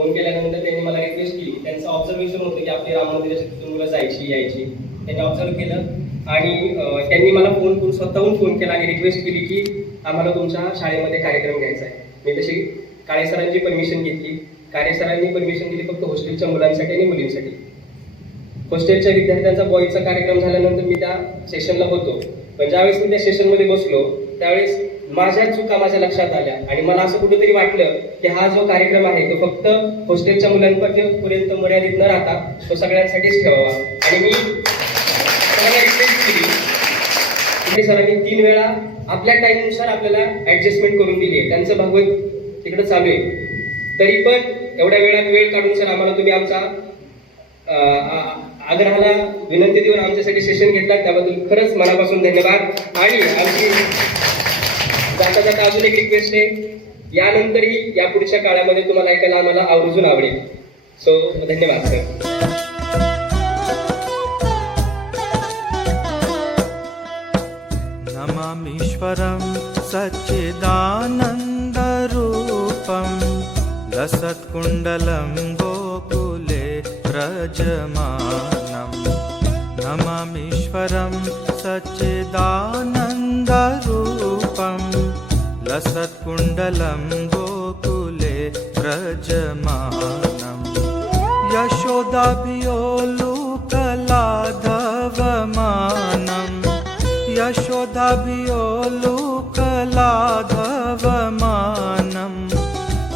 Phone केल्यानंतर त्यांनी मला रिक्वेस्ट केली. त्यांचं ऑब्झर्वेशन होतं की आपली राम मंदिराची तिथून मुलं जायची यायची. त्यांनी ऑब्झर्व केलं आणि त्यांनी मला फोन करून स्वतःहून फोन केला आणि रिक्वेस्ट केली की आम्हाला तुमच्या शाळेमध्ये कार्यक्रम घ्यायचा आहे. मी तशी काळे सरांची परमिशन घेतली. काळे सरांनी परमिशन दिली फक्त हॉस्टेलच्या मुलांसाठी आणि मुलींसाठी. हॉस्टेलच्या विद्यार्थ्यांचा बॉईजचा कार्यक्रम झाल्यानंतर मी त्या सेशनला होतो. पण ज्यावेळेस मी त्या सेशनमध्ये बसलो त्यावेळेस माझ्या चुका माझ्या लक्षात आल्या आणि मला असं कुठेतरी वाटलं की हा जो कार्यक्रम आहे तो फक्त हॉस्टेलच्या मुलांपर्यंत मर्यादित न राहता तो सगळ्यांसाठीच ठेवावा. आणि मी सगळ्यांना रिक्वेस्ट केली. सरांनी 3 वेळा आपल्या टाईमनुसार आपल्याला ऍडजस्टमेंट करून दिली आहे. त्यांचं भागवत तिकडे चालू आहे. तरी पण एवढ्या वेळात वेळ काढून सर आम्हाला तुम्ही आमचा आग्रहाला विनंती देऊन आमच्यासाठी सेशन घेतला त्याबद्दल खरंच मनापासून धन्यवाद. आणि आमची जाता जाता अजून एक रिक्वेस्ट आहे, यानंतरही या पुढच्या काळामध्ये तुम्हाला ऐकायला आम्हाला आवर्जून आवडेल. सो धन्यवाद सर. नमामीश्वरं सच्चिदानन्दरूपं लसत्कुण्डलं गोकुले व्रजमानं. नमामीश्वरं सच्चिदानन्दरूपं लसत्कुण्डलं गोकुले व्रजमानं. यशोदाभियोलुकलाधवमानं यशोदाभियोलुकलाधवमानं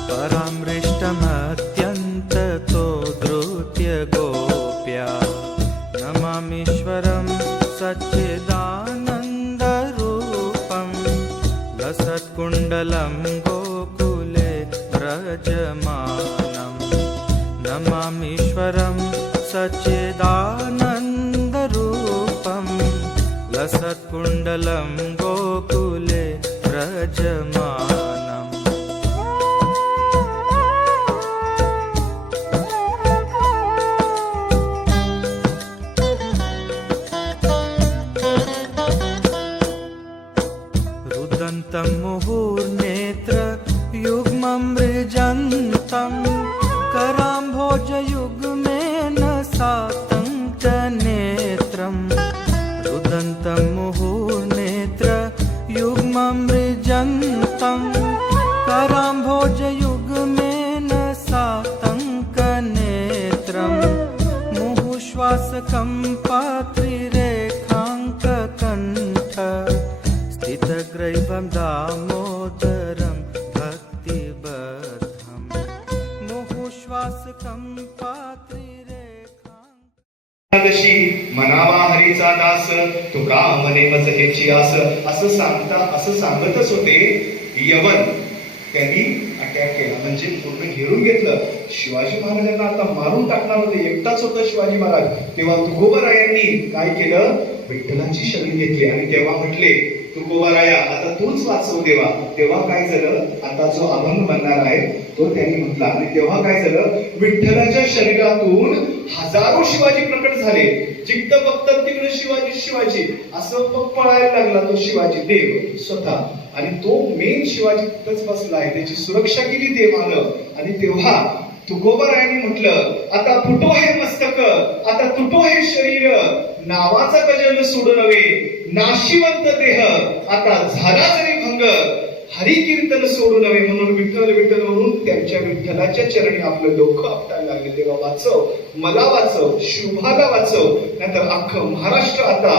परामृष्टमत्यन्ततो धृत्य गोप्या. नमामीश्वरं सच्चिदानन्दरूपं लसत्कुण्डलं गोकुले व्रजमानं. नमामीश्वरं सच्चिदानन्दरूपं लसत्कुण्डलं गोकुले व्रजमानम्. रुदन्तं मुहुर्नेत्र युग्मं मृजन्तं कराम्भोजयुग्मेन सातङ्कनेत्रम्. रुदन्तं मुहुर्नेत्र युग्मं मृजन्तं कराम्भोजयुग्मेन सातङ्कनेत्रम्. मुहुश्वासकं पात्रिरेखाङ्ककण्ठ स्थितग्रैवं दामोदरं भक्तिबद्धम्. मुहुश्वासकं एकादशी मनावा हरीचा दास तुका मने मज हेची आस असं सांगतच होते. यवन त्यांनी अटॅक केला म्हणजे पूर्ण घेरून घेतलं. शिवाजी महाराजांना आता मारून टाकणार होते. एकटाच होता शिवाजी महाराज. तेव्हा तुकोबारायांनी काय केलं, विठ्ठलाची शरण घेतली आणि तेव्हा म्हटले तुकोबाराया आता तूच वाचव देवा. तेव्हा काय झालं, आता जो अभंग म्हणणार आहे तो त्यांनी म्हटला. आणि तेव्हा काय झालं, विठ्ठलाच्या शरीरातून हजारो शिवाजी प्रकट झाले. जिकडं बघतात तिकडे शिवाजी शिवाजी असं मग पळायला लागला तो शिवाजी देव स्वतः. आणि तो मेन शिवाजी तिथंच बसला आहे. त्याची सुरक्षा केली देवानं. आणि तेव्हा तुकोबारायांनी म्हटलं आता फुटो हे मस्तक, आता तुटो हे शरीर, नावाचा गजर सोडू नव्हे नाशिवंत देह, आता झाला जरी भंग हरी कीर्तन सोडू नव्हे. म्हणून विठ्ठल विठ्ठल म्हणून त्यांच्या विठ्ठलाच्या चरणी आपलं डोकं आपटायला लागले. तेव्हा वाचव, मला वाचव, शुभाला वाचव, नाहीतर अख्खं महाराष्ट्र आता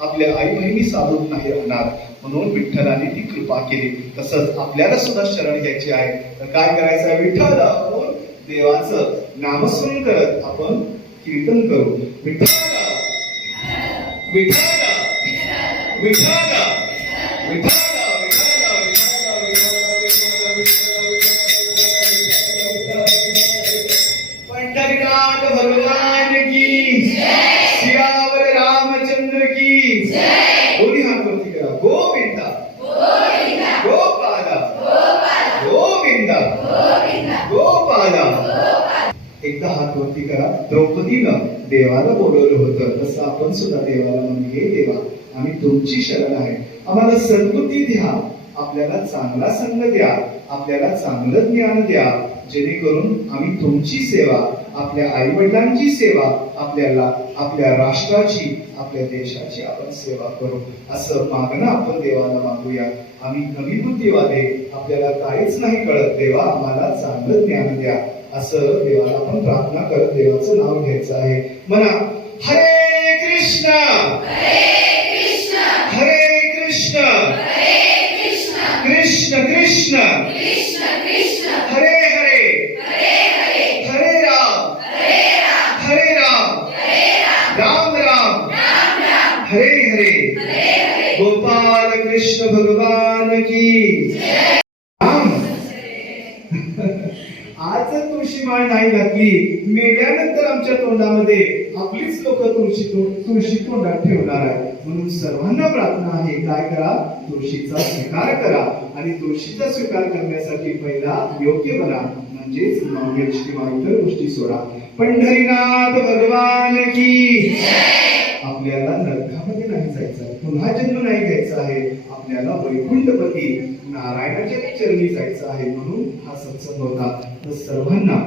आपल्या आई बहिणी साधून नाही राहणार. म्हणून विठ्ठलाने ती कृपा केली. तसंच आपल्याला सुद्धा शरण घ्यायची आहे. तर काय करायचं आहे, विठ्ठल आपण देवाचं नामस्मरण करत आपण कीर्तन करू. विठ्ठल विठ्ठल विठ्ठल विठ्ठल पंढरीनाथ भगवान की सियावर रामचंद्र की बोली हात वरती करा. गोविंदा गोपाला गोविंदा गोपाला. एकदा हात वरती करा. द्रौपदीनं देवाला बोलवलं होतं तसं आपण सुद्धा देवाला म्हणून हे देवा आम्ही तुमची शरण आहे. आम्हाला सद्बुद्धी द्या, आपल्याला चांगला संग द्या, आपल्याला चांगलं ज्ञान द्या, जेणेकरून आम्ही तुमची सेवा, आपल्या आई वडिलांची सेवा, आपल्या राष्ट्राची, आपल्या देशाची आपण सेवा करू, असं मागणं आपण देवाला मागूया. आम्ही कमी बुद्धिवाले, आपल्याला काहीच नाही कळत, देवा आम्हाला चांगलं ज्ञान द्या, असं देवाला आपण प्रार्थना करत देवाचं नाव घ्यायचं आहे. म्हणा, हरे कृष्ण हरे कृष्ण कृष्ण कृष्ण हरे हरे हरे राम राम राम हरे हरे. गोपाल कृष्ण भगवान की राम. आज तुळशी माळ नाही घातली, मेल्यानंतर आमच्या तोंडामध्ये आपलीच लोक तुळशी तोंडात ठेवणार आहे. म्हणून सर्वांना प्रार्थना आहे, काय करा, तुळशीचा स्वीकार करा. आणि तुळशीचा स्वीकार करण्यासाठी पहिला योग्य बना, म्हणजेच नॉनव्हेज किंवा इतर गोष्टी सोडा. पंढरीनाथ भगवान की. आपल्याला नरकामध्ये नाही जायचं, पुन्हा जन्म नाही घ्यायचा आहे, आपल्याला वैकुंठपती नारायणाच्या चरणी जायचं आहे. म्हणून हा सत्संग होता. तर सर्वांना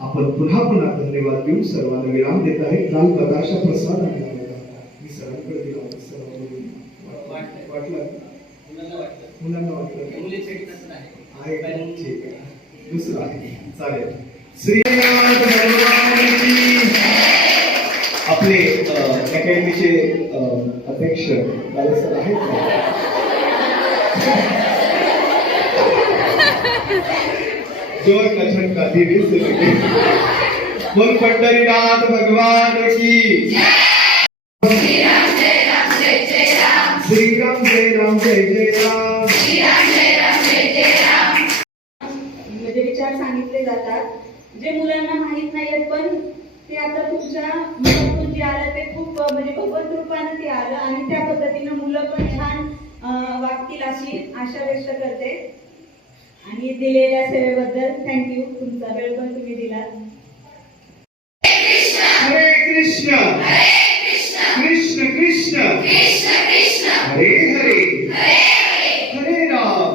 आपण पुन्हा पुन्हा धन्यवाद देऊन सर्वांना विराम देत आहे. काल कदाशा प्रसाद आणला होता, मी सरांकडे दिला होता. वाटलं मुलांना वाटलं आहे का? ठीक आहे, दुसरं आहे, चालेल. श्रीनाथ भगवान की. आपले अकॅडमीचे अध्यक्ष सर आहेत का? जोर कथन का धीरे से लगे. बोल पंढरीनाथ भगवान की. श्रीराम जय राम जय जय राम. म्हणजे विचार सांगितले जातात जे मुलांना माहित नाहीत, पण ते आता तुमच्या मुलातून जे आलं ते खूप म्हणजे भगवत रूपानं ते आलं आणि त्या पद्धतीनं मुलं पण छान वागतील अशी आशा व्यक्त करते. आणि दिलेल्या सेवेबद्दल थँक्यू. तुमचा वेळ पण तुम्ही दिलात. हरे कृष्ण कृष्ण कृष्ण हरे हरे हरे राम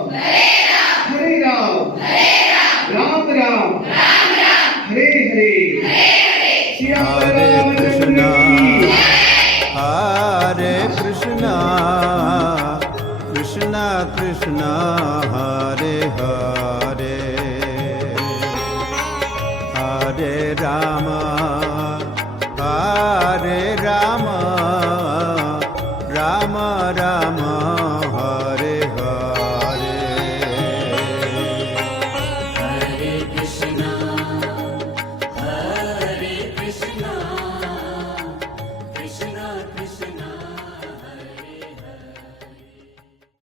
राम राम हरे हरे. हरे कृष्णा हरे कृष्णा कृष्णा कृष्णा हरे हरे हरे राम